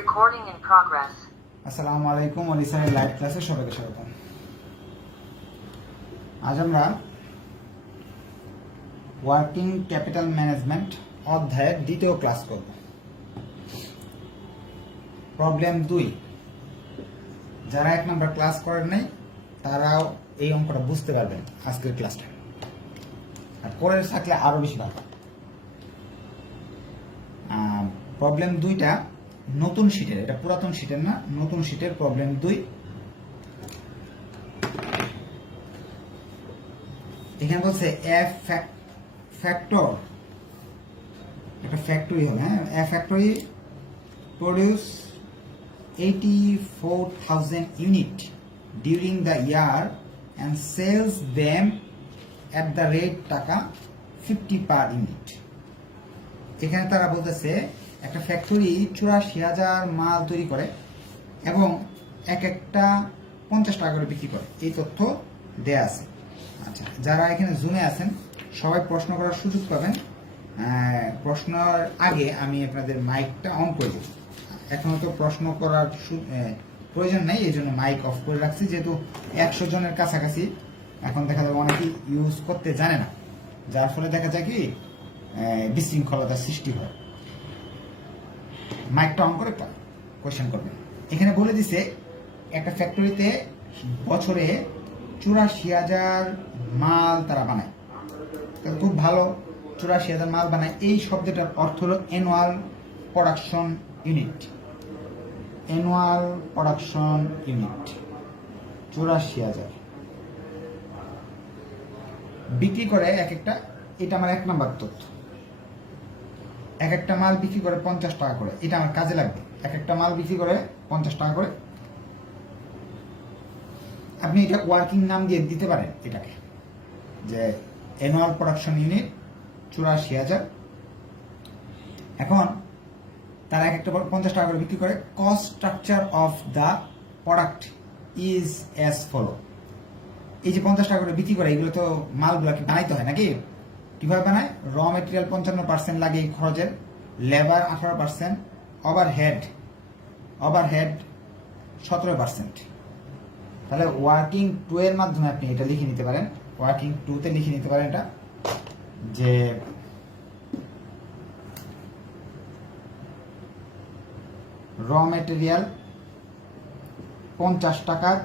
Recording in progress. আসসালামু আলাইকুম অলিসার live ক্লাসে সবাইকে স্বাগত। আজ আমরা ওয়ার্কিং ক্যাপিটাল ম্যানেজমেন্ট অধ্যায়ের দ্বিতীয় ক্লাস করব। প্রবলেম 2। যারা 1 নম্বর ক্লাস করেন নাই তারাও এই অঙ্কটা বুঝতে পারবেন আজকের ক্লাসটা, আর করে থাকলে আরো বেশি ভালো। প্রবলেম 2টা নতুন শীটের, এটা পুরাতন শীটের না, নতুন শীটের প্রবলেম 2। এখানে বলছে ফ্যাক্টর, এটা ফ্যাক্টরি হবে, হ্যাঁ, factory produce 84,000 unit during the year and sales them at the rate টাকা 50 পার ইউনিট। এখানে তারা বলতেছে একটা ফ্যাক্টরি 84,000 মাল তৈরি করে এবং একটা 50 টাকা করে বিক্রি করে, এই তথ্য দেয়া আছে। আচ্ছা, যারা এখানে জুমে আছেন সবাই প্রশ্ন করার সুযোগ পাবেন। প্রশ্নের আগে আমি আপনাদের মাইকটা অন করে দেব। এখনো তো প্রশ্ন করার প্রয়োজন নেই, এই জন্য মাইক অফ করে রাখছি, যেহেতু 100 জনের কাছাকাছি। এখন দেখা যাবে অনেকেই ইউজ করতে জানে না, যার ফলে দেখা যায় কি বিশৃঙ্খলতার সৃষ্টি হয়। মাইকটা অন করে কোয়েশ্চেন করবেন। এখানে বলে দিছে একটা ফ্যাক্টরিতে বছরে 84,000 মাল তারা বানায়। খুব ভালো, 84,000 মাল বানায়। এই শব্দটার অর্থ হলো annual production unit. Annual production unit 84,000 বিক্রি করে এক একটা। এটা আমার 1 নম্বর তথ্য। এক একটা মাল বিক্রি করে 50 টাকা করে, এটা আমার কাজে লাগবে। এক একটা মাল বিক্রি করে 50 টাকা করে। আপনি এটা ওয়ার্কিং নাম দিয়ে দিতে পারেন এটাকে, যে অ্যানুয়াল প্রোডাকশন ইউনিট 84,000। এখন তারা এক একটা 50 টাকা করে বিক্রি করে। Cost structure of the product is as follow. এই যে 50 টাকা করে বিক্রি করে, এগুলো তো মালগুলোকে বানাইতে হয় নাকি? কিভাবে বানায়? র মেটেরিয়াল 55% লাগে এই খরচের, লেবার 18%, ওভারহেড 17%। তাহলে ওয়ার্কিং 2 এর মাধ্যমে আপনি এটা লিখে নিতে পারেন। ওয়ার্কিং 2 তে লিখে নিতে পারেন এটা, যে র মেটেরিয়াল 50 টাকার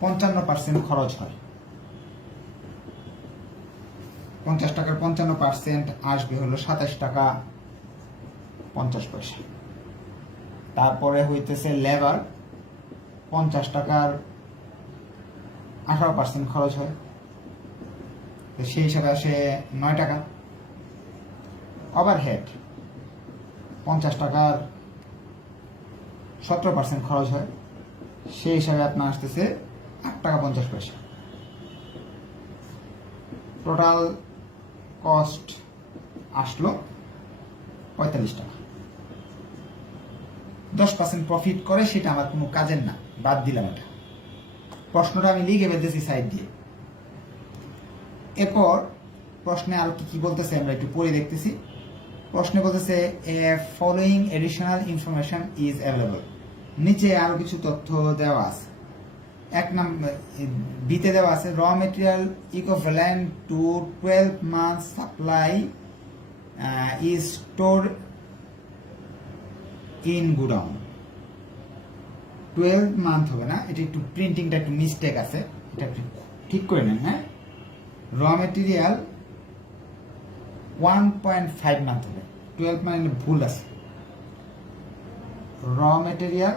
55% খরচ হয়। 50 টাকার 55% আসবে হলো 27 টাকা 50 পয়সা। তারপরে হইতেছে লেবার 50 টাকার 18% খরচ হয়, তো সেই হিসাবে আসে 9 টাকা। ওভারহেড 50 টাকার 17% খরচ হয়, সেই হিসাবে আপনার আসতেছে 8 টাকা 50 পয়সা। টোটাল কস্ট আসলো 45 টাকা। 10% প্রফিট করে, সেটা আমার কোনো কাজের না, বাদ দিলাম এটা। প্রশ্নটা আমি লিখে ফেলতেছি সাইড দিয়ে। এরপর প্রশ্নে আর কি বলতেছে আমরা একটু পড়ে দেখতেছি। প্রশ্নে বলতেছে a following additional information is available. নিচে আরো কিছু তথ্য দেওয়া আছে। 1 নম্বর বিতে দেওয়া আছে র material equivalent to 12 months supply is stored in godown. 12 month হবে না, এটা একটু প্রিন্টিংটা একটু মিস্টেক আছে, এটা একটু ঠিক করে নেন। হ্যাঁ, র মেটেরিয়াল 1.5 মান্থ হবে, 12 মানে ভুল আছে। র মেটেরিয়াল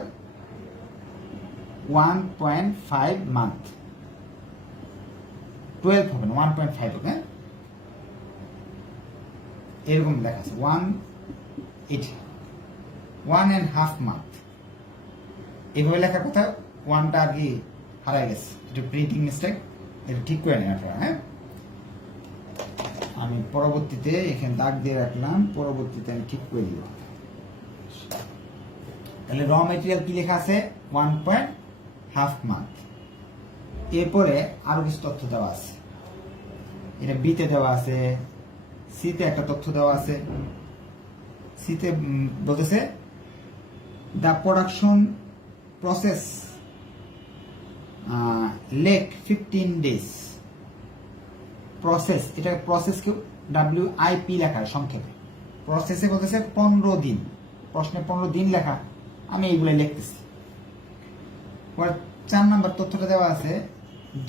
1.5 মান্থ, 12 হবে না, 1.5 হবে। এরকম লেখা আছে 1.5 মান্থ, এভাবে লেখার কথা। 1টা আর কি হারাই গেছে, এটা প্রিন্টিং মিস্টেক, এটা ঠিক করে নেন আপনারা। হ্যাঁ, আমি পরবর্তীতে এখানে দাগ দিয়ে রাখলাম, পরবর্তীতে আমি ঠিক করে দিব। তাহলে র মেটেরিয়াল কি লেখা আছে? 1.5 মান্থ। এরপরে আরো কিছু তথ্য দেওয়া আছে, এটা বিতে দেওয়া আছে, সিতে একটা তথ্য দেওয়া আছে। সিতে বলতেছে the production process lake 15 days। Process, এটা প্রসেসকে WIP লেখা সংক্ষেপে। প্রসেসে বলতেছে 15 দিন, প্রশ্নে 15 দিন লেখা, আমি এইগুলাই লিখতেছি। 4 নম্বর তথ্যটা দেওয়া আছে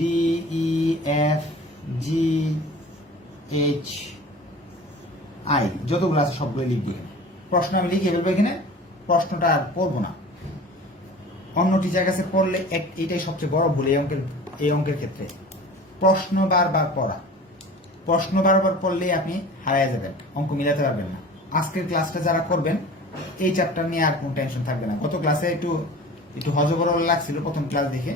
DEFGHI, যতগুলো আছে সবগুলো লিখবি। প্রশ্ন আমি লিখে ফেলবো এখানে, প্রশ্নটা আর পড়বো না। অন্য টিচার কাছে পড়লে এইটাই সবচেয়ে বড় ভুল এই অঙ্কের ক্ষেত্রে, প্রশ্ন বারবার পড়া। প্রশ্ন বারবার পড়লেই আপনি হারিয়ে যাবেন, অঙ্ক মিলাতে পারবেন না। আজকের ক্লাসটা যারা করবেন এই চ্যাপ্টার নিয়ে আর কোনো টেনশন থাকবে না। গত ক্লাসে একটু হজবরল লাগছিল প্রথম ক্লাস দেখে,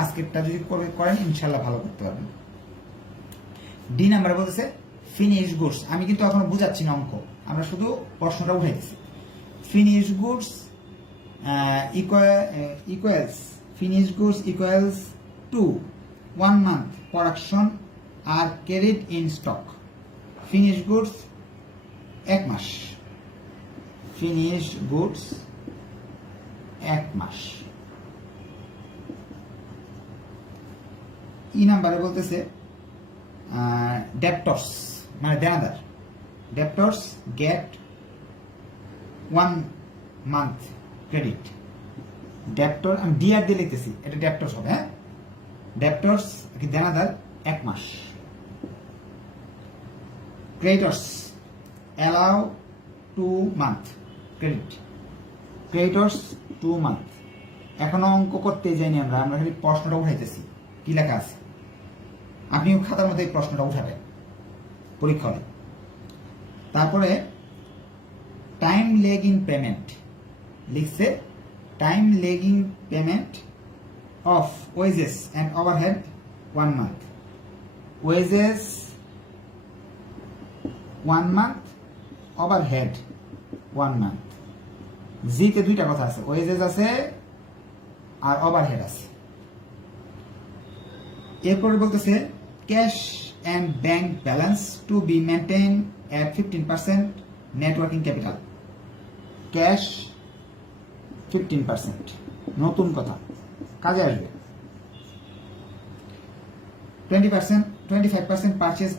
আজকেরটা যদি করেন ইনশাল্লাহ ভালো করতে পারবেন। ডি নাম্বার বলতেছে ফিনিশ গুডস। আমি কিন্তু এখনো বুঝাচ্ছি না অঙ্ক, আমরা শুধু প্রশ্নটা উঠাইতেছি। Finish goods equals to 1 month production are carried in stock। Finish goods 1 মাস, ফিনিশ গুডস 1 মাস। ই নাম্বারে বলতেছে ডেপ্টর্স মানে দেনাদার, debtors get 1 month credit. Debtor আমি ডিআর দিয়ে লিখতেছি, এটা ডেপ্টর্স হবে। হ্যাঁ, ডেপ্টর্স কি দেনাদার 1 মাস। Creditors allow 2 month credit, creditors 2 month। এখনো অঙ্ক করতে যাইনি আমরা খালি প্রশ্নটা উঠাইতেছি কি লেখা আছে। আপনিও খাতার মধ্যে এই প্রশ্নটা উঠাবেন পরীক্ষা হলে। তারপরে টাইম লেগ ইন পেমেন্ট লিখছে, time lag in payment of wages and overhead 1 month। Wages 1 month, overhead 1 month। জিতে দুইটা কথা আছে, ওয়েজেস আছে আর ওভারহেড আছে। এরপরে বলতেছে cash and bank balance to be maintain at 15% net working capital. Cash 15%, নতুন কথা, কাজে আসবে। 25% purchase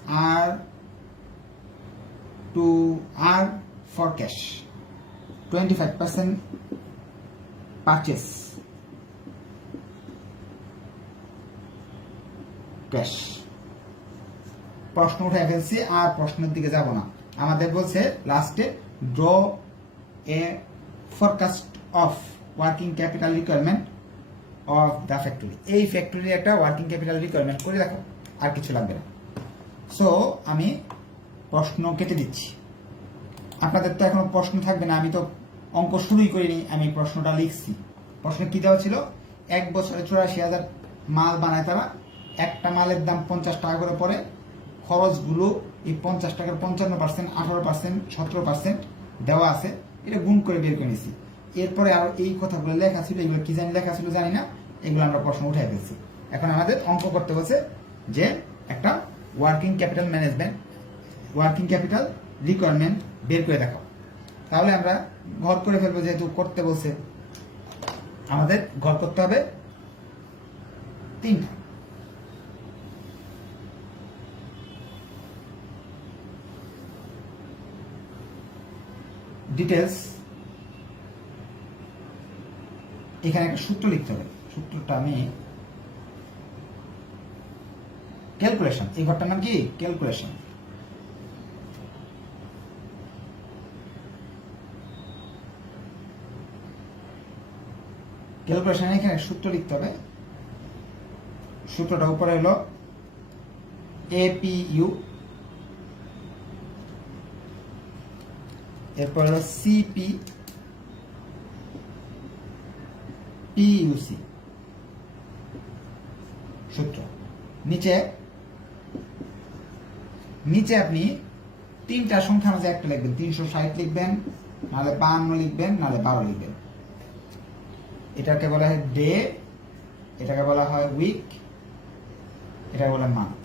are for cash। 25% purchase cash. প্রশ্ন উঠে ফেলছি, আর প্রশ্নের দিকে যাব না। আমাদের বলছে লাস্টে draw A forecast of working capital requirement of the factory. এই ফ্যাক্টরির একটা ওয়ার্কিং ক্যাপিটাল রিকোয়ারমেন্ট করে দেখো, আর কিছু লাগবে না। সো আমি প্রশ্ন কেটে দিচ্ছি, আপনাদের তো এখনো প্রশ্ন থাকবে না, আমি তো অঙ্ক শুরুই করিনি, আমি প্রশ্নটা লিখছি। প্রশ্ন কি দেওয়া ছিল, 1 বছরে 84,000 মাল বানায় তারা, একটা মালের দাম 50 টাকা করে পড়ে, খরচগুলো এই 50 টাকার 55%, 18%, 17% দেওয়া আছে, এটা গুণ করে বের করে নিছি। এরপরে আর এই কথাগুলো লেখা ছিল, এগুলো কি জানি লেখা ছিল জানি না, এগুলো আমরা প্রশ্ন উঠাই ফেলছি। এখন আমাদের অঙ্ক করতে বলছে যে একটা working capital management, working capital requirement বের করে দেখাও। তাহলে আমরা ঘর করে ফেলবো, যেহেতু করতে বলছে আমাদের ঘর করতে হবে 3টা। ডিটেলস, এখানে একটা সূত্র লিখতে হবে। সূত্রটা আমি ক্যালকুলেশন, এই ঘরটার নাম কি ক্যালকুলেশন। ক্যালকুলেশন এখানে সূত্র লিখতে হবে। সূত্রটা উপরে হলো APU, এরপর হলো PUC সূত্র। নিচে আপনি 3টা সংখ্যার মাঝে একটা লিখবেন, 360 লিখবেন, নাহলে 52 লিখবেন, নাহলে 12 লিখবেন। এটাকে বলা হয় ডে, এটাকে বলা হয় উইক, এটাকে বলা হয় মান্থ।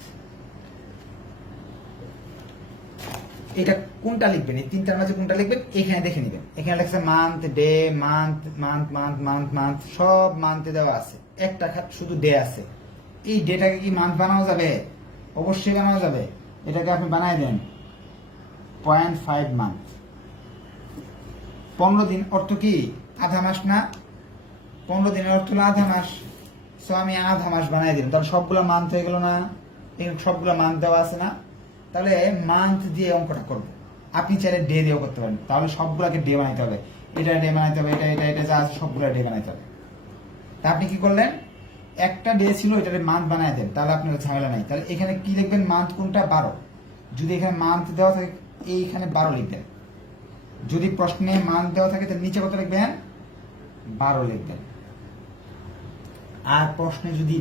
এটা কোনটা লিখবেন, এই তিনটার মাঝে কোনটা লিখবেন এখানে দেখে নেবেন। এখানে লেখছে month, day, month month month month month, সব মান্থে দেওয়া আছে, একটা খাত শুধু ডে আছে। এই ডেটাকে কি মান্থ বানানো যাবে? অবশ্যই বানানো যাবে। এটাকে আপনি বানাই দেন 0.5 মান্থ। 15 দিন অর্থ কি? আধা মাস না? 15 দিনের অর্থ হলো আধা মাস। সো আমি আধা মাস বানাই দিলাম, তাহলে সবগুলো মান্থ হয়ে গেল না? সবগুলো মান্থ দেওয়া আছে না? তাহলে মান্থ দিয়ে অঙ্কটা করবো। আপনি চাইলে ডে দিয়েও করতে পারেন, তাহলে সবগুলোকে ডে বানাইতে হবে। এটা ডে বানাইতে হবে, এটা এটা এটা যা আছে সবগুলো ডে বানাইতে হবে। তা আপনি কি করলেন, একটা ডে ছিল এটাকে মান্থ বানাই দেন, তাহলে আপনার ঝামেলা নাই। তাহলে এখানে কি লিখবেন, মান্থ কোনটা? 12। যদি এখানে মান্থ দেওয়া থাকে এইখানে 12 লিখবেন। যদি প্রশ্নে মান্থ দেওয়া থাকে তাহলে নিচে কত লিখবেন? 12 লিখবেন। আর প্রশ্নে যদি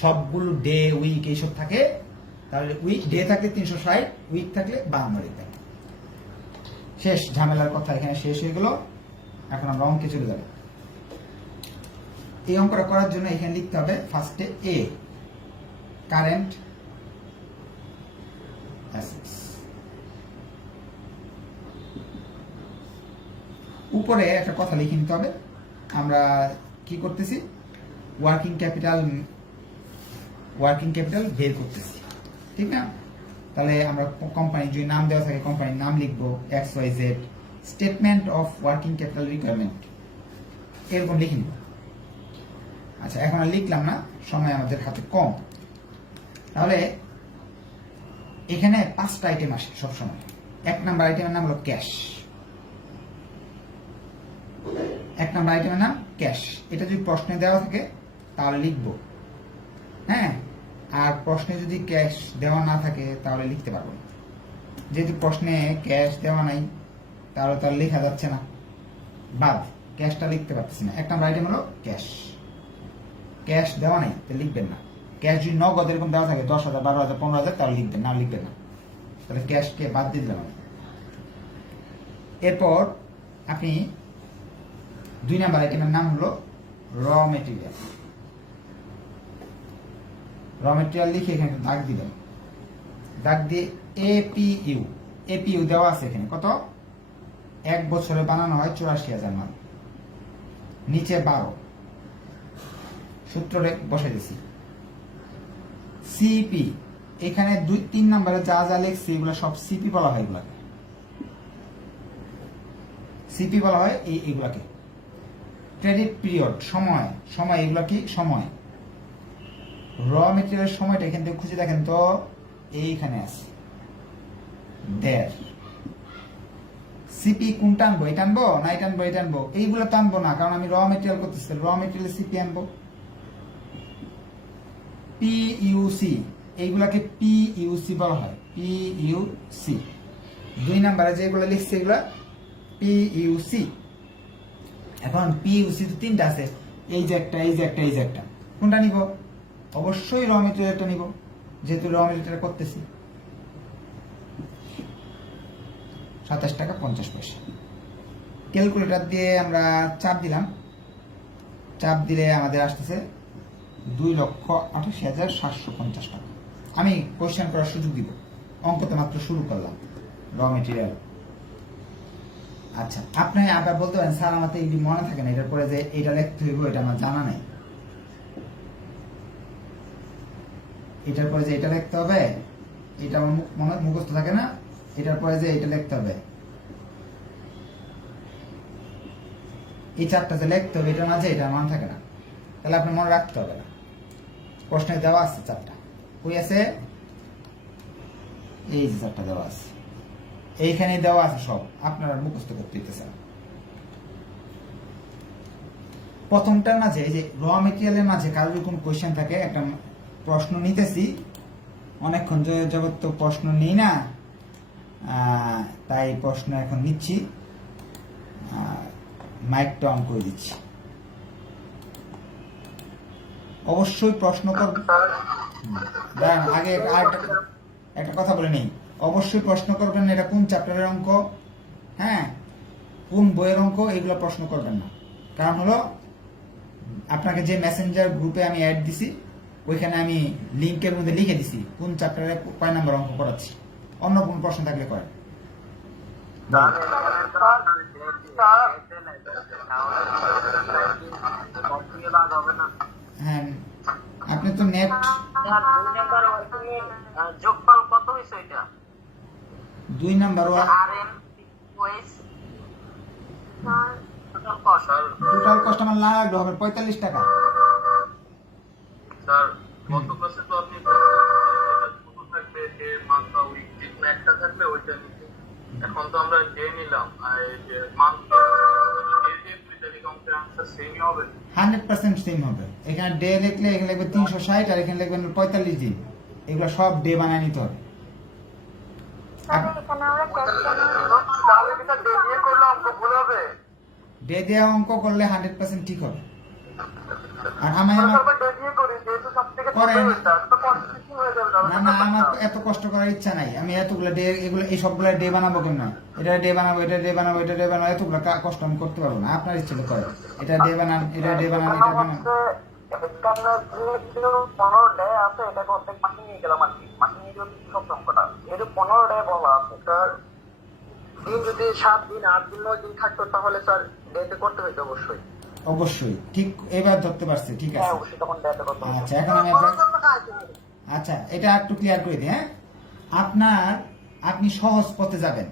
সবগুলো ডে, উইক এইসব থাকে তাহলে উইক, ডে থাকলে 360, উইক থাকলে 52 লিখবেন। শেষ, ঝামেলার কথা এখানে শেষ হয়ে গেল। এখন আমরা অঙ্কে চলে যাব। এই অঙ্কটা করার জন্য এখানে লিখতে হবে ফার্স্টে এ, কারেন্ট অ্যাসেটস। উপরে একটা কথা লিখে নিতে হবে, আমরা কি করতেছি, ওয়ার্কিং ক্যাপিটাল বের করতেছি, ঠিক না? তাহলে আমরা কোম্পানি যদি নাম দেওয়া থাকে কোম্পানির নাম লিখবো, XYZ, statement of working capital requirement, এরকম লিখে নিব। আচ্ছা, এখন আর লিখলাম না, সময় আমাদের হাতে কম। তাহলে এখানে 5টা আইটেম আসে সবসময়। 1 নাম্বার আইটেমের নাম হলো ক্যাশ। 1 নাম্বার আইটেমের নাম ক্যাশ। এটা যদি প্রশ্নে দেওয়া থাকে তাহলে লিখবো, হ্যাঁ। আর প্রশ্নে যদি ক্যাশ দেওয়া না থাকে তাহলে লিখতে পারবো না। যেহেতু প্রশ্নে ক্যাশ দেওয়া নাই তাহলে তার লেখা যাচ্ছে না, বাদ, ক্যাশটা লিখতে পারতেছি না। 1 নাম্বার আইটেম হলো ক্যাশ। ক্যাশ দেওয়া নাই তো লিখবেন না। ক্যাশ যদি নগদ এরকম দেওয়া থাকে 10,000, 12,000, 15,000 তাহলে লিখবেন না, লিখবেন না। তাহলে ক্যাশকে বাদ দিয়ে দিলাম। এরপর আপনি 2 নাম্বার আইটেমের নাম হলো র মেটেরিয়াল। র মেটেরিয়াল লিখে এখানে দাগ দিবেন। দাগ দিয়ে এপিইউ দেওয়া আছে এখানে কত? 1 বছরে বানানো হয় 84,000 মাল, নিচে 12, সূত্র বসাই দিছি। সিপি, এখানে 2-3 নম্বরে যা যা লিখছি এগুলো সব সিপি বলা হয়। এগুলাকে সিপি বলা হয় এইগুলাকে। ক্রেডিট পিরিয়ড, সময় এগুলা কি? সময়। র মেটেরিয়ালের সময়টা এখান থেকে খুঁজে দেখেন তো, এইখানে আছে 1.5। সিপি কোনটা আনবো? এটা আনবো না এটা আনবো? এটা আনবো। এইগুলো তো আনবো না, কারণ আমি র মেটেরিয়াল করতেছি। র মেটেরিয়াল সিপি আনবো। পিইউসি, এইগুলাকে পিইউসি বলা হয়, পিইউসি। 2 নম্বরে যেগুলো লিখছে এগুলা পিইউসি। এখন পিইউসি তো 3টা আছে, এই যে একটা, এই যে একটা, এই যে একটা। কোনটা নিব? অবশ্যই র মেটেরিয়ালটা নিব, যেহেতু র মেটেরিয়াল করতেছি। 27 টাকা 50 পয়সা। ক্যালকুলেটর দিয়ে আমরা চাপ দিলাম, চাপ দিলে আমাদের আসতেছে 2,88,750 টাকা। আমি কোয়েশ্চেন করার সুযোগ দিব, অঙ্কতে মাত্র শুরু করলাম। র মেটেরিয়াল। আচ্ছা, আপনি আবার বলতে পারেন স্যার আমার তো এই মনে থাকে না, এটার পরে যে এটা লিখতে হইব এটা আমার জানা নাই, এটার পরে যে এটা লিখতে হবে এটা আমার মনে মুখস্থ থাকে না, এটার পরে যে এটা লিখতে হবে, এই চারটা যে লিখতে হবে এটার মাঝে এটা মনে থাকে না, তাহলে আপনি মনে রাখতে হবে না। প্রশ্নে দেওয়া আছে 4টা, কই আছে? এই যে 4টা দেওয়া আছে, এইখানে দেওয়া আছে সব, আপনারা মুখস্থ করতে দিতেছেন। প্রথমটার মাঝে এই যে র মেটেরিয়ালের মাঝে কারোর কোন কোয়েশ্চেন থাকে, একটা প্রশ্ন নিতেছি, অনেকক্ষণ জগৎ তো প্রশ্ন নেই না, তাই প্রশ্ন এখন নিচ্ছি, মাইকটা অন করে দিচ্ছি। অবশ্যই প্রশ্ন করবেন, আগে একটা কথা বলে নেই, অবশ্যই প্রশ্ন করবেন এটা কোন চ্যাপ্টারের অঙ্ক, হ্যাঁ, কোন বইয়ের অঙ্ক, এগুলো প্রশ্ন করবেন না। কারণ হলো আপনাকে যে মেসেঞ্জার গ্রুপে আমি অ্যাড দিছি ওইখানে আমি লিংকের মধ্যে লিখে দিছি কোন চ্যাপ্টারে কয় নাম্বার অঙ্ক করাচ্ছি। অন্য কোনো প্রশ্ন থাকলে করেন। হ্যাঁ, আপনি তো নেট যোগফল কত হইছে এটা? 2 নাম্বার টোটাল কস্ট আমার না লাগবে হবে 45 টাকা। স্যার গত ক্লাসে তো আপনি বলছেন এটা ছোট থাকবে ডে মান্থ বা উইক যে কোনো একটা থাকবে ওইটা নিতে। এখন তো আমরা ডে নিলাম আর এই যে মান্থ ডে ডে দুইটা লিখে আনসার সেমই হবে 100% সেম হবে। এখানে ডে লিখলে এখানে লিখবে 360 আর এখানে লিখবেন 45 দিন। এগুলো সব ডে বানায় নিতে হবে। তাহলে কি ডে দিয়ে করলে অঙ্ক ভুল হবে? ডে দিয়ে অঙ্ক করলে 100% ঠিক হবে। আর আমি করেন না না, আমার এত কষ্ট করার ইচ্ছা নাই। আমি এতগুলো ডে এগুলো এই সবগুলো ডে বানাবো কেন? এটা ডে বানাবো, এটা ডে বানাবো, এটা ডে বানাবো, এতগুলো কষ্ট আমি করতে পারবো না। আপনার ইচ্ছে তো করে এটা ডে বানান, এটা ডে বানান, এটা বানান। যদি 7 দিন 8 দিন 9 দিন থাকতো তাহলে স্যার ডেতে করতে হইতো অবশ্যই। অবশ্যই ঠিক এবার ধরতে পারছে, ঠিক আছে। অবশ্যই তখন ডেতে করতে হতো। আচ্ছা এখন আমি আচ্ছা এটা একটু ক্লিয়ার করে দিই। হ্যাঁ, আপনি সহজ পথে যাবেন।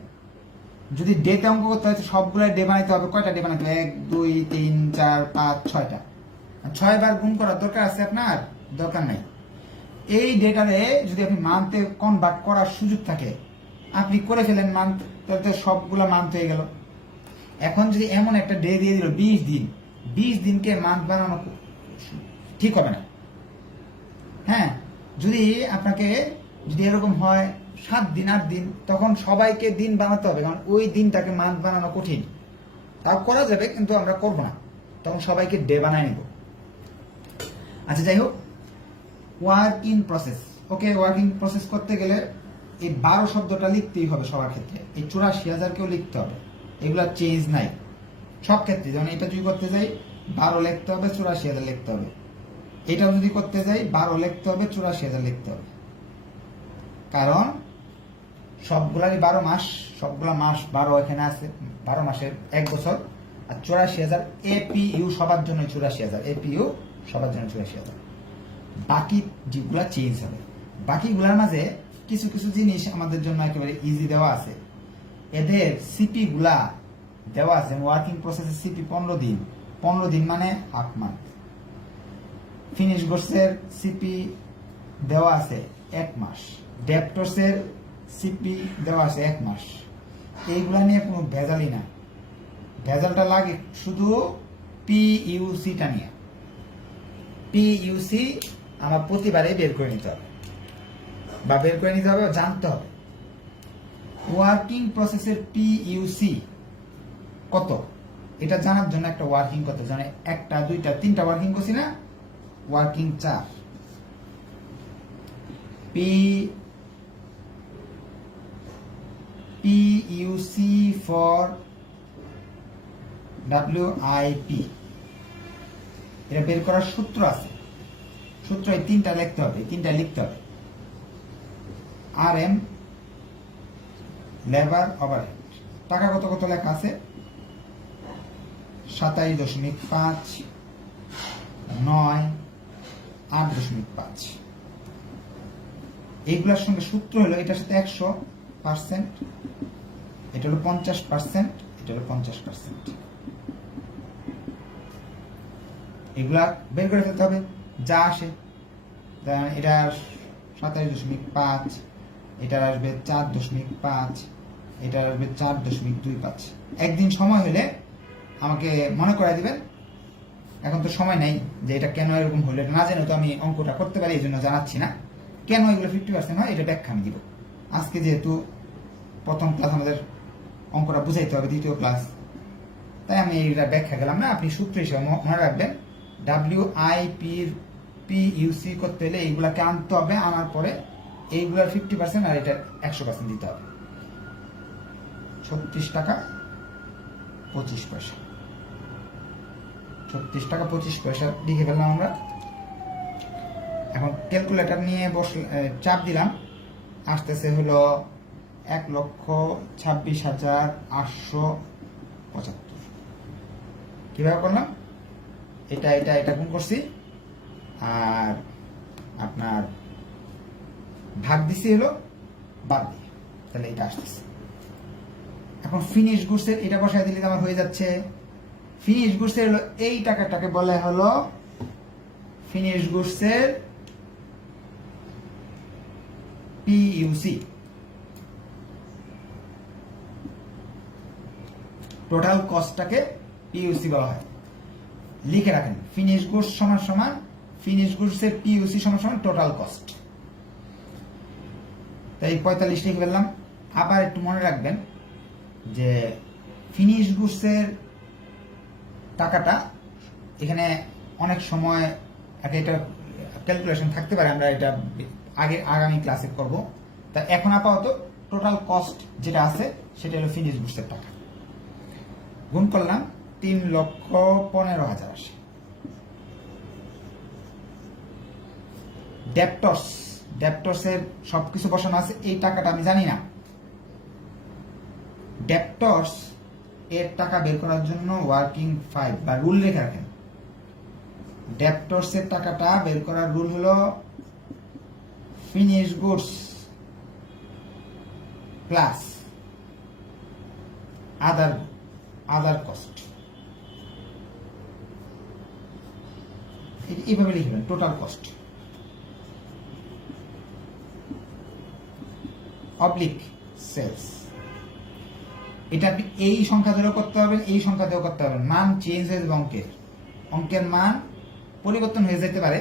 যদি ডেতে অঙ্ক করতে হয় সবগুলো ডে বানাইতে হবে। কয়টা ডে বানাইতে হবে? 1 2 3 4 5 6টা। 6 বার গুণ করার দরকার আছে আপনার? দরকার নাই। এই ডেটারে যদি আপনি মান্থে কনভার্ট করার সুযোগ থাকে আপনি করে ফেলেন মান্থ, তাহলে তো সবগুলো মান্থ হয়ে গেল। এখন যদি এমন একটা ডে দিয়ে দিল 20 দিন, 20 দিনকে মান্থ বানানো ঠিক হবে না। হ্যাঁ, যদি আপনাকে যদি এরকম হয় 7 দিন 8 দিন, তখন সবাইকে দিন বানাতে হবে, কারণ ওই দিনটাকে মান্থ বানানো কঠিন। তাও করা যাবে কিন্তু আমরা করব না, তখন সবাইকে ডে বানায় নিব। আচ্ছা যাই হোক, ওয়ার্কিং প্রসেস। ওকে, ওয়ার্কিং প্রসেস করতে গেলে এই 12 শব্দটা লিখতেই হবে সবার ক্ষেত্রে। এই 84,000কেও লিখতে হবে, এগুলা চেঞ্জ নাই সব ক্ষেত্রে। যেমন এটা যদি করতে যাই 12 লিখতে হবে, 84,000 লিখতে হবে। এটাও যদি করতে যাই 12 লিখতে হবে, 84,000 লিখতে হবে। কারণ সবগুলারই 12 মাস, সবগুলা মাস 12 এখানে আছে, 12 মাসের 1 বছর। আর 84,000 এপিইউ সবার জন্য, 84,000 এপিইউ সবার জন্য 84,000। বাকি যেগুলা চেঞ্জ হবে, বাকিগুলার মাঝে কিছু কিছু জিনিস আমাদের জন্য একেবারে ইজি দেওয়া আছে। এদের সিপি গুলা দেওয়া আছে। ওয়ার্কিং প্রসেসের সিপি 15 দিন, 15 দিন মানে হাফ মান্থ। ফিনিশ গোর্সের সিপি দেওয়া আছে 1 মাস, ডেপ্টরসের সিপি দেওয়া আছে 1 মাস। এইগুলা নিয়ে কোনো ভেজালই না। ভেজালটা লাগে শুধু পিইউসিটা নিয়ে। পিইউসি আমার প্রতিবারে বের করে নিতে হবে, বা বের করে নিতে হবে, জানতে হবে ওয়ার্কিং প্রসেসের পিইউসি কত। এটা জানার জন্য একটা ওয়ার্কিং কত জানে, 1টা 2টা 3টা ওয়ার্কিং করছি না, ওয়ার্কিং 4। পিইউসি ফর WIP, এটা বের করার সূত্র আছে। সূত্র এই 3টা লিখতে হবে, 3টা লিখতে হবে। RM লেবার ওভারহেড, টাকা কত কত লেখা আছে, 27.5, 9, 8.5। এইগুলোর সঙ্গে সূত্র হলো এটার সাথে 100%, এটা হলো 50%, এটা হলো 50%। এগুলা বের করে ফেলতে হবে যা আসে। এটা 27.5, এটার আসবে 4.5, এটার আসবে 4.25। একদিন সময় হলে আমাকে মনে করাই দিবেন। এখন তো সময় নাই যে এটা কেন এরকম হলো, এটা না জেনে তো আমি অঙ্কটা করতে পারি, এই জন্য জানাচ্ছি না কেন এগুলো 50% হয়। এটা ব্যাখ্যা আমি দিব আজকে, যেহেতু প্রথম ক্লাস আমাদের অঙ্কটা বুঝাইতে হবে, দ্বিতীয় ক্লাস, তাই আমি এটা ব্যাখ্যা গেলাম না। আপনি সূত্র হিসেবে মনে রাখবেন, WIP পিইউসি করতে হলে এইগুলাকে আনতে হবে, আনার পরে এইগুলার 50% আর এটার 100% দিতে হবে। 36 টাকা 25 পয়সা, 36 টাকা 25 পয়সা লিখে ফেললাম আমরা। এখন ক্যালকুলেটর নিয়ে চাপ দিলাম, আসতেছে হলো 1,26,875। কিভাবে করলাম? এটা গুণ করছি, আর আপনার ভাগ দিছি হলো বাদ দিয়ে, তাহলে এটা আসতেছে। এখন ফিনিশ গুডসের এটা বসায় দিলে আমার হয়ে যাচ্ছে। ফিনিশ গুডসের হলো এই টাকাটাকে বলে হলো ফিনিশ গুডসের পিইউসি, টোটাল কস্টটাকে পিইউসি বলা হয়। লিখে রাখেন ফিনিশ গুডস সমান সমান ফিনিশ গুডসের পিইউসি সমান সমান টোটাল কস্ট। তাই 45 লিখে ফেললাম। আবার একটু মনে রাখবেন যে ফিনিশ গুডসের টাকাটা এখানে অনেক সময় এটা ক্যালকুলেশন থাকতে পারে, আমরা এটা আগামী ক্লাসে করব। তা এখন আপাতত টোটাল কস্ট যেটা আছে সেটা হলো ফিনিশ গুডসের টাকা। গুণ করলাম 3,15,000 আসে। ডেপ্টর্সের সবকিছু বসানো আছে, এই টাকাটা আমি জানি না। ডেপ্টর্স এর টাকা বের করার জন্য ওয়ার্কিং 5 বা রুল লেখা রাখেন। ডেপ্টর্স এর টাকাটা বের করার রুল হলো ফিনিশ গুডস প্লাস আদার কস্ট। এইভাবে লিখবেন টোটাল কস্ট অবলিক সেলস। এটা আপনি এই সংখ্যা ধরেও করতে পারবেন, এই সংখ্যা দিয়েও করতে পারবেন। মান চেঞ্জ হয়ে যাবে, অঙ্কের মান পরিবর্তন হয়ে যেতে পারে,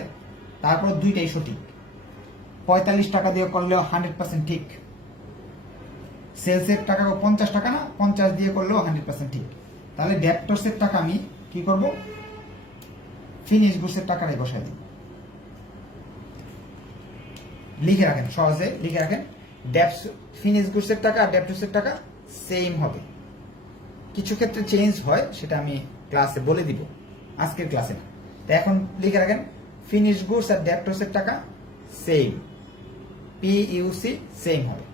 তারপর দুইটাই সঠিক। 45 টাকা দিয়ে করলেও 100% ঠিক। সেলসের টাকা 50 টাকা না, 50 দিয়ে করলেও 100% ঠিক। তাহলে ডেপ্টর্সের টাকা আমি কি করব? ফিনিশ গুডসের টাকাটাই বসাই দিব। লিখে রাখেন, সহজে লিখে রাখেন। ফিনিশ গুডসের টাকা আর ডেপ্টর্সের টাকা সেম হবে। কিছু ক্ষেত্রে চেঞ্জ হয়, সেটা আমি ক্লাসে বলে দিব, আজকের ক্লাসে না। তো এখন লিখে রাখেন ফিনিশ গুডস আর ডেপ্টর্সের টাকা সেম, পিইউসি সেম হবে।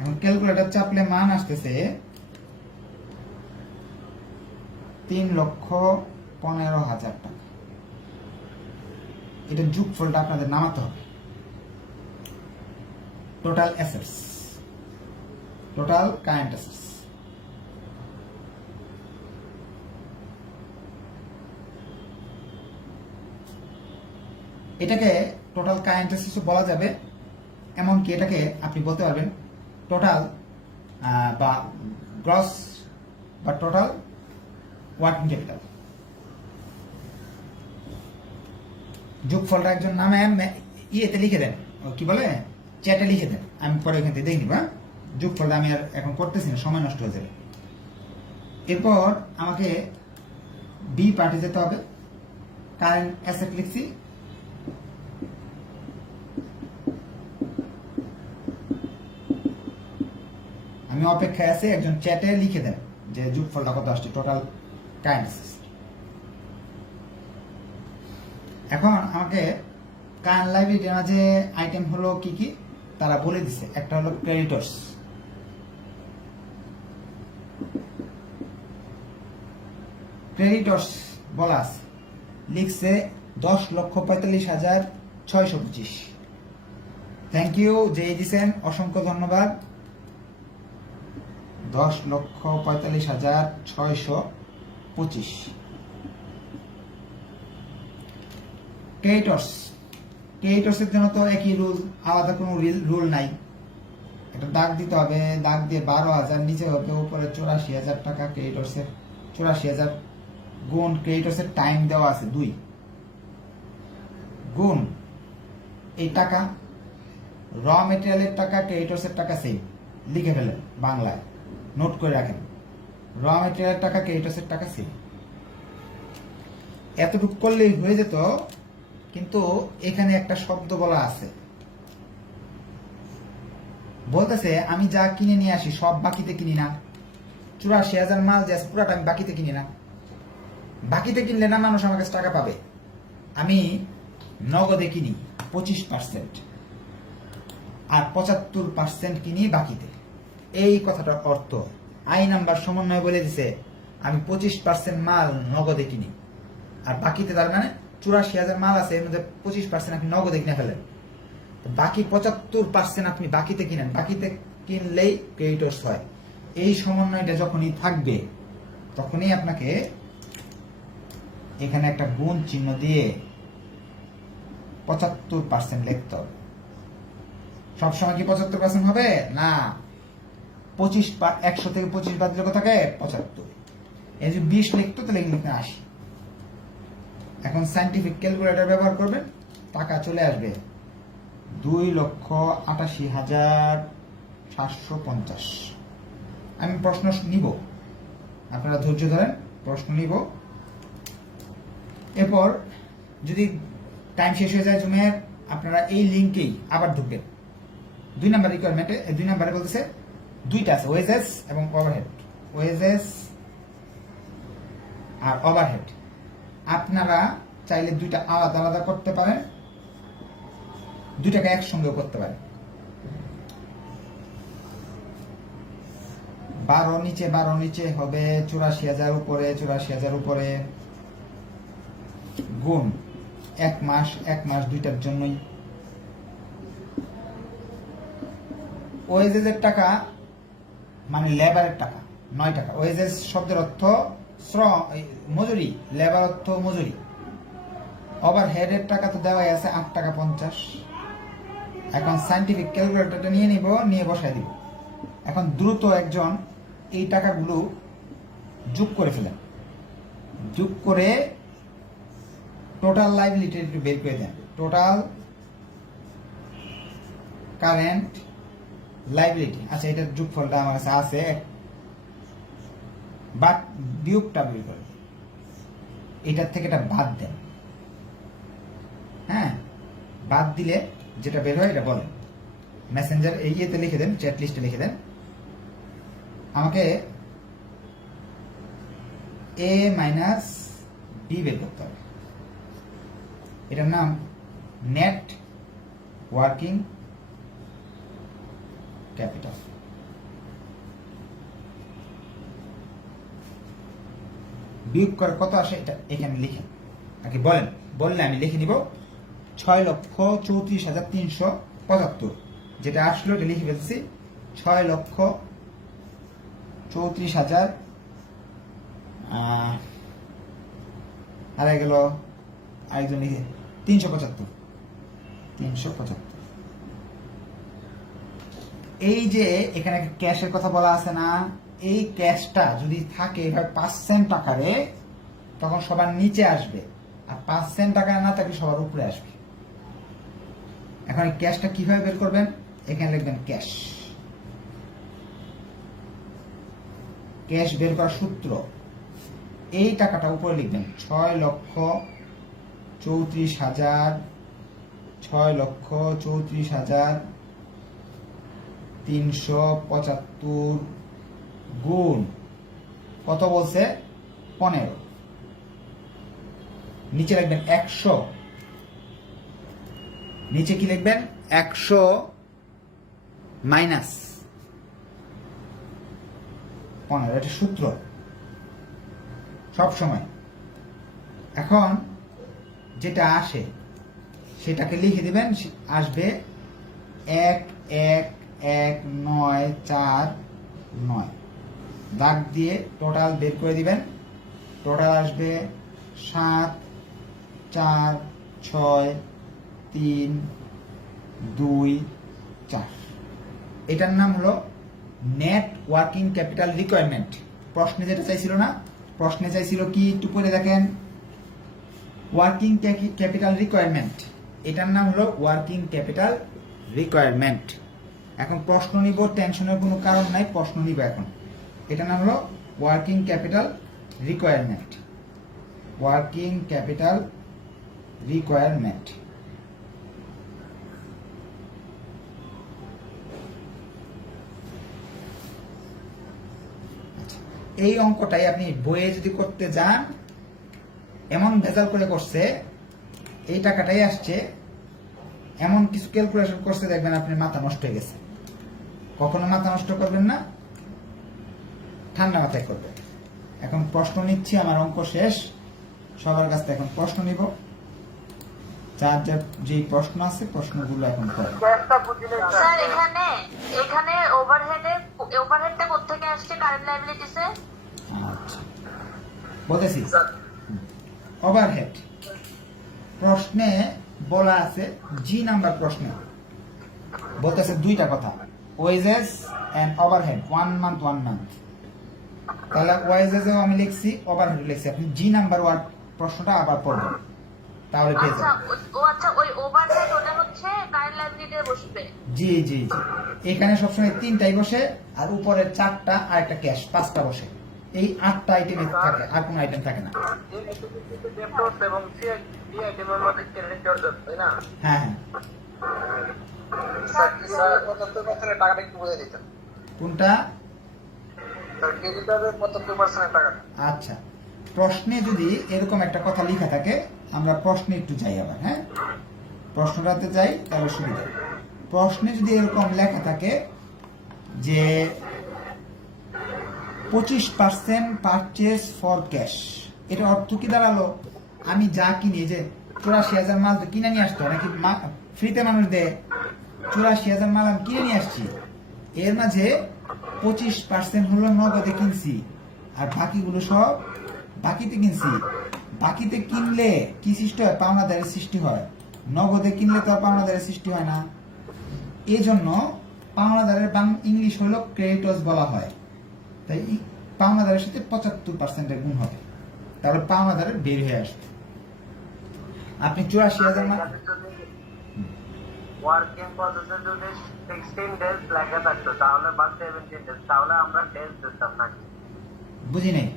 এখন ক্যালকুলেটর চাপলে মান আসতেছে 3,15,000 টাকা। এটা যোগফলটা আপনাদের নামাতে হবে। Total assets, total current assets. এটাকে টোটাল কারেন্ট অ্যাসেটস বলা যাবে, এমনকি এটাকে আপনি বলতে পারবেন টোটাল বা গ্রস বা টোটাল ওয়ার্কিং ক্যাপিটাল। যোগফলটা একজন নামে ইয়েতে লিখে দেন, কি বলে, চ্যাটে লিখে দেন, আমি পরে এখান থেকে দেখে নিব। যোগফলটা আমি আর এখন করতেছি না, সময় নষ্ট হয়ে যাবে। এরপর আমাকে বি পার্টে যেতে হবে। কারেন্ট অ্যাসেট লিখছি, আমি অপেক্ষায় আছি, একজন চ্যাটে লিখে দেন যে যোগফলটা কত আসছে টোটাল কারেন্ট অ্যাসেট। এখন আমাকে কারেন্ট লাইবিলিটির মাঝে আইটেম হলো কি কি তারা বলে দিছে। একটা হলো ক্রেডিটর্স, বলা আছে, লিখছে 10,45,625। থ্যাংক ইউ, যে দিছেন অসংখ্য ধন্যবাদ। 10,45,625। ক্রেডিটর্সের জন্য তো একই রুল, আলাদা কোনো রুল নাই। এটা দাগ দিতে হবে, দাগ দিয়ে 12,000 নিচে হবে, উপরে 84,000 টাকা ক্রেডিটর্সের। 84,000 গুণ ক্রেডিটর্সের টাইম দেওয়া আছে 2 গুণ এই টাকা। র মেটেরিয়ালের টাকা ক্রেডিটর্সের টাকা সেম, লিখে ফেলেন বাংলায়, নোট করে রাখেন। র মেটেরিয়ালের টাকা ক্রেডিটর্সের টাকা সেম। এতটুকু করলেই হয়ে যেত, কিন্তু এখানে একটা শব্দ বলা আছে, বলতেছে আমি যা কিনে নিয়ে আসি সব বাকিতে কিনি না। 84,000 মাল যে আছে পুরাটা আমি বাকিতে কিনি না। বাকিতে কিনলে না মানুষ আমার কাছে টাকা পাবে, আমি নগদে কিনি 25%। আর 75% কিনি বাকিতে। এই কথাটার অর্থ আই নাম্বার সমন্বয় বলে দিছে আমি 25% মাল নগদে কিনি, আর বাকিতে তার মানে 84,000 মাল আছে, এর মধ্যে 25% আপনি নগদে কিনে ফেলেন, বাকি 75% আপনি বাকিতে কিনেন, বাকিতে কিনলেই ক্রেডিটর্স হয়। এই সমন্বয়টা যখনই থাকবে তখনই আপনাকে এখানে একটা গুণ চিহ্ন দিয়ে 75% লিখতে হবে। সবসময় কি 75% হবে না, 100 থেকে 25 বাদ দিলে থাকে 75। এই যে 20 লিখতো তাহলে লিখতে 80। এখন সায়েন্টিফিক ক্যালকুলেটর ব্যবহার করবেন, টাকা চলে আসবে 2,88,750। আমি প্রশ্ন নিব, আপনারা ধৈর্য ধরেন, প্রশ্ন নিব। এরপর যদি টাইম শেষ হয়ে যায় জুমের, আপনারা এই লিঙ্কেই আবার ঢুকবেন। 2 নাম্বার রিকোয়ারমেন্টে 2 নাম্বারে বলতেছে দুইটা আছে, ওয়েজেস এবং ওভারহেড, ওয়েজেস আর ওভারহেড। আপনারা চাইলে দুইটা আলাদা আলাদা করতে পারেন, দুইটাকে একসঙ্গেও করতে পারেন। 12 নিচে হবে 84,000 উপরে 84,000 উপরে গুণ 1 মাস দুইটার জন্যই। ওয়েজেসের টাকা মানে লেবারের টাকা 9 টাকা। ওয়েজেস শব্দের অর্থ শ্রম, মজুরি, লেবার অর্থ মজুরি। ওভারহেডের টাকা তো দেওয়াই আছে 8 টাকা 50। এখন সায়েন্টিফিক ক্যালকুলেটরটা নিয়ে নিব, নিয়ে বসাই দিব। এখন দ্রুত একজন এই টাকাগুলো যোগ করে ফেলেন, যোগ করে টোটাল লাইবিলিটি একটু বের করে দেন। টোটাল কারেন্ট লাইবিলিটি, আচ্ছা এটার যোগফলটা আমার কাছে আছে, বাট বিয়োগটা বের করে এটার থেকে এটা বাদ দেন। হ্যাঁ, বাদ দিলে যেটা বের হয় এটা বলেন। মেসেঞ্জার এই ইয়েতে লিখে দেন, চ্যাট লিস্টে লিখে দেন। আমাকে এ মাইনাস বি বের করতে হবে। এটার নাম নেট ওয়ার্কিং ক্যাপিটাল। বিয়োগ করে কত আসে এটা এখানে লিখেন, আগে বলেন, বললে আমি লিখে নিব 6,34,375। যেটা আসলো এটা লিখে ফেলছি 6,34,000 হারাই গেল, আরেকজন লিখে 375। এই যে এখানে ক্যাশের কথা বলা আছে না, এই ক্যাশটা যদি থাকে এভাবে 5 টাকারে, তখন সবার নিচে আসবে, আর 5 টাকা না থাকলে সবার উপরে আসবে। এখন এই ক্যাশটা কিভাবে বের করবেন, এখানে লিখবেন ক্যাশ। ক্যাশ বের করার সূত্র, এই টাকাটা উপরে লিখবেন 6,34,375 গুণ কত বলছে 15, নিচে লিখবেন 100, নিচে কি লিখবেন 100 মাইনাস 15, এটা সূত্র সব সময়। এখন যেটা আসে সেটাকে লিখে দিবেন, আসবে 1,1,1,9,4,9, দাগ দিয়ে টোটাল বের করে দিবেন। টোটাল আসবে 7,4,6,3,2,4। এটার নাম হলো নেট ওয়ার্কিং ক্যাপিটাল রিকোয়ারমেন্ট। প্রশ্নে যেটা চাইছিল না, প্রশ্নে চাইছিল কি একটু পরে দেখেন, ওয়ার্কিং ক্যাপিটাল রিকোয়ারমেন্ট, এটার নাম হলো ওয়ার্কিং ক্যাপিটাল রিকোয়ারমেন্ট। এখন প্রশ্ন নিব, টেনশনের কোনো কারণ নাই, প্রশ্ন নিব এখন। এটার নাম হলো working capital requirement, working capital requirement. এই অঙ্কটাই আপনি বইয়ে যদি করতে যান, এমন ভেজাল করে করছে, এই টাকাটাই আসছে এমন কিছু ক্যালকুলেশন করতে দেখবেন আপনি মাথা নষ্ট হয়ে গেছে। কখনো মাথা নষ্ট করবেন না, ঠান্ডা মাথায় করবেন। এখন প্রশ্ন নিচ্ছি, আমার অঙ্ক শেষ, সবার কাছ থেকে এখন প্রশ্ন নিব। যার যার যেই প্রশ্ন আছে প্রশ্নগুলো এখন করেন। ক্যাশটা বুঝিলে স্যার এখানে ওভারহেডটা কোত্থেকে আসছে কারেন্ট লায়াবিলিটিসে? আচ্ছা, বলতেছি স্যার ওভারহেড প্রশ্নে বলা আছে, জি নাম্বার প্রশ্নে বলতেছে দুইটা কথা, wages and overhead 1 month 1 month. তাহলে ওয়েজেসও আমি লিখছি, ওভারহেড লিখছি। আপনি জি নাম্বার ওয়ার্ড প্রশ্নটা আবার পড়বেন, তাহলে পেয়ে আচ্ছা যাবেন। আচ্ছা, ওই ওভারহেড ওটা হচ্ছে কারেন্ট লায়াবিলিটিতে বসবে। জি জি জি, এখানে সবসময় 3টাই বসে, আর উপরে 4টা আর একটা ক্যাশ 5টা বসে। এই 8টা আইটেম থাকে, আর কোনো আইটেম থাকে না। ডেপ্টস এবং সি আইটেমের মধ্যে ক্রেডিট চার্জ, তাই না? হ্যাঁ হ্যাঁ, স্যার 75% টাকাটা একটু বুঝে দিতেন। কোনটা? স্যার ক্রেডিটারের 75% টাকাটা। আচ্ছা, প্রশ্নে যদি এরকম একটা কথা লেখা থাকে, আমরা প্রশ্নে একটু যাই আবার। হ্যাঁ, প্রশ্নটাতে যাই তাহলে সুবিধা। প্রশ্নে যদি এরকম লেখা থাকে যে 25% পারচেজ ফর ক্যাশ, এটা অর্থ কি দাঁড়ালো? আমি যা কিনি, যে 84,000 মাল তো কিনে নিয়ে আসতো নাকি ফ্রিতে মানুষ দেয়? 84,000 মাল আমি কিনে নিয়ে আসছি, এর মাঝে 25% হলো নগদে কিনছি, আর বাকিগুলো সব বাকিতে কিনছি। বাকিতে কিনলে কি সৃষ্টি হয়? পাওনাদারের সৃষ্টি হয়। নগদে কিনলে তো আর পাওনাদারের সৃষ্টি হয় না। এই জন্য পাওনাদারের ইংলিশ হলো ক্রেডিটর্স বলা হয়। তাই পাওনাদারের সাথে 75% গুণ হবে, তাহলে পাওনাদারের বের হয়ে আসবে। আপনি 84,000 মাল ওয়ার্কিং প্রসেসে যদি 16 ডেজ লেখা থাকতো তাহলে বা 17 ডেজ, তাহলে আমরা ডেজ দিতাম না। বুঝি নাই।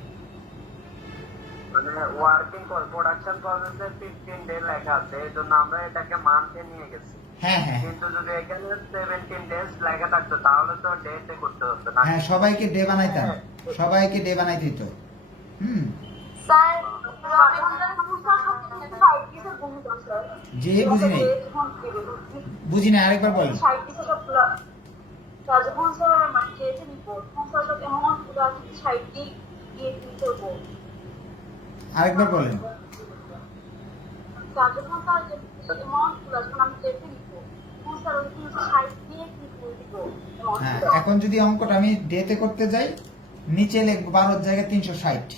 মানে ওয়ার্কিং প্রোডাকশন প্রসেসে 15 ডে লেখা আছে, এই জন্য আমরা এটাকে মান্থে নিয়ে গেছি। হ্যাঁ হ্যাঁ কিন্তু যদি এখানে 17 ডেজ লেখা থাকতো তাহলে তো ডেতে করতে হতো না। হ্যাঁ, সবাইকে ডে বানাইতাম, সবাইকে ডে বানাইতে হতো। স্যার যে বুঝি নাই, বুঝি নাই, আরেকবার বলেন। আরেকবার বলেন। হ্যাঁ, এখন যদি অঙ্কটা আমি ডেতে করতে যাই, নিচে লিখবো 12 জায়গায় 360,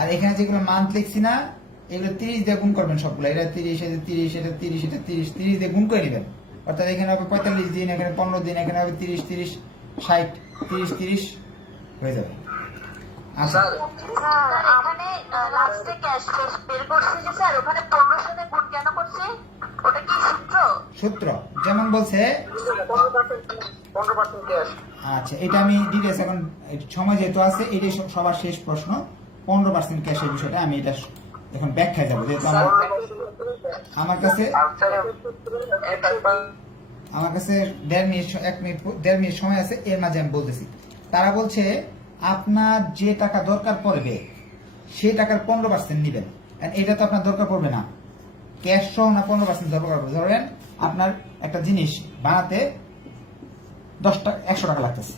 আর এখানে যেগুলো মান্থ লিখছি না, এগুলো 30 দিয়ে গুণ করবেন সবগুলো। এটা 30, এটা 30, এটা 30, এটা 30, 30 দিয়ে গুণ করে নেবেন। অর্থাৎ এখানে হবে 45 দিন, এখানে 15 দিন, এখানে হবে 30, 30, 60, 30, 30 হয়ে যাবে। আচ্ছা, এখানে লাস্টে ক্যাশ বের করছে যে স্যার, ওখানে 15 সাথে গুণ কেন করছে? ওটা কি সূত্র? সূত্র যেমন বলছে 15% ক্যাশ। আচ্ছা, এটা আমি ডিটেলস এখন সময় যেহেতু আছে, এটাই সবার শেষ প্রশ্ন। 15% ক্যাশের বিষয়টা আমি এটা এখন ব্যাখ্যায় যাবো, যেহেতু আমার কাছে 1.5 মিনিট সময় আছে, এর মাঝে আমি বলতেছি। তারা বলছে আপনার যে টাকা দরকার পড়বে সেই টাকার 15% নিবেন। এটা তো আপনার দরকার পড়বে না, ক্যাশ সহ না 15% দরকার পড়বে। ধরেন আপনার একটা জিনিস বানাতে 100 টাকা লাগতেছে,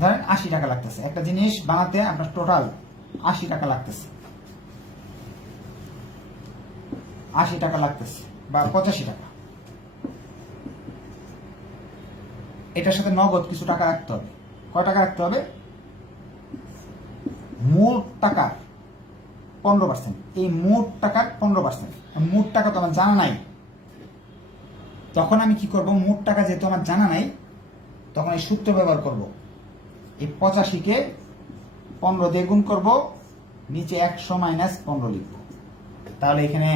ধরেন 80 টাকা লাগতেছে। একটা জিনিস বানাতে আপনার টোটাল 80 টাকা লাগতেছে, 80 টাকা লাগতেছে বা 85 টাকা। এটার সাথে নগদ কিছু টাকা রাখতে হবে। কয় টাকা রাখতে হবে? মোট টাকার 15%। এই মোট টাকার 15%। মোট টাকা তো আমার জানা নাই, তখন আমি কি করব? মোট টাকা যেহেতু আমার জানা নাই, তখন এই সূত্র ব্যবহার করব। এই 85-কে 15 দিয়ে গুণ করব, নিচে 100 মাইনাস 15 লিখব, তাহলে এখানে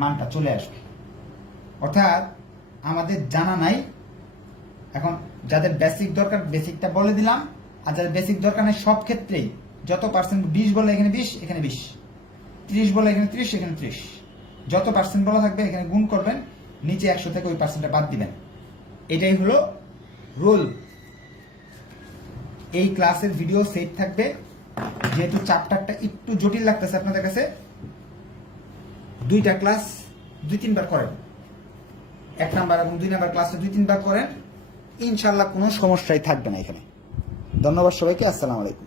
মানটা চলে আসবে। অর্থাৎ আমাদের জানা নাই। এখন যাদের বেসিক দরকার, বেসিকটা বলে দিলাম। আর যাদের বেসিক দরকার নেই, সব ক্ষেত্রেই যত পার্সেন্ট, 20 বলে এখানে 20, এখানে 20, 30 বলে এখানে 30, এখানে 30, যত পার্সেন্ট বলা থাকবে এখানে গুণ করবেন, নিচে 100 থেকে ওই পার্সেন্টটা বাদ দিবেন। এটাই হলো রুল। এই ক্লাসের ভিডিও সেট থাকবে। যেহেতু চ্যাপ্টারটা একটু জটিল লাগতেছে আপনাদের কাছে, দুইটা ক্লাস 2-3 বার করেন, 1 নাম্বার এবং 2 নাম্বার ক্লাসে 2-3 বার করেন, ইনশাল্লাহ কোনো সমস্যাই থাকবে না এখানে। ধন্যবাদ সবাইকে, আসসালামু আলাইকুম।